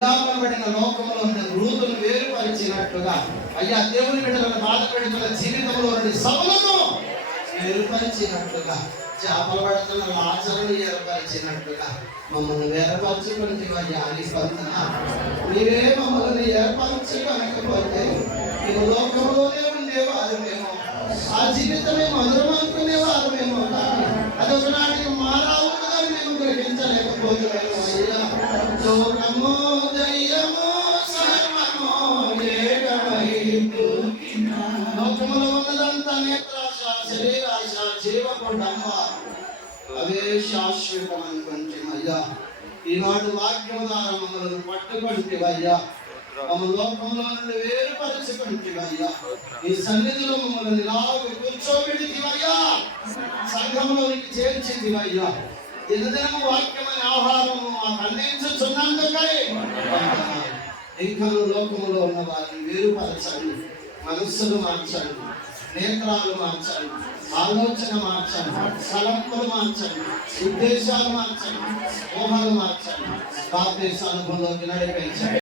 పడిన లోకంలో ఉన్న రూతును వేరుపరిచినట్లుగా అయ్యా దేవుని బిడ్డలను బాధ పెడుతున్న జీవితంలో నుండి సభలను వేరుపరిచినట్లుగా చేపలు పడుతున్న లాజరును ఏర్పరిచినట్లుగా మమ్మల్ని వేరపరచుకుంటేవయ్యా అని స్పందన నీవే మమ్మల్ని ఏర్పరచుకోకపోతే మేము లోకంలోనే ఉండేవారు మేము ఆ జీవితమే మధురం అనుకునేవారు మేము అదొక నాటికి మారావు కదా మేము గ్రహించలేకపోతున్నాము అయ్యా లోకము దయ్యము సర్వము ఏకమైపు లోకములో ఉన్నదంతా నేత్రాశ శరీరాశ జీవకొండమ్మ అవే శాశ్వతం అనుకుంటున్నాయ్యా ఈనాడు వాక్యం ద్వారా మమ్మల్ని పట్టుకుంటేవయ్యా మమ్మ లోకంలో నుండి వేరుపరచుకుంటేవయ్యా ఈ సన్నిధిలో మమ్మల్ని ఇలాగ కూర్చోబెడితివయ్యా సంఘంలోనికి చేర్చితివయ్యా దినదినము వాక్యమైన ఆహారము మాకు అందించుచున్నందుకై ఇంకా లోకములో ఉన్న వారిని వేరుపరచండి, మనస్సులు మార్చండి, నేత్రాలు మార్చండి, ఆలోచన మార్చండి, తలంపులు మార్చండి, ఉద్దేశాలు మార్చండి, ఊహలు మార్చండి, బాప్తిస్మ అనుభవంలోకి నడిపించండి.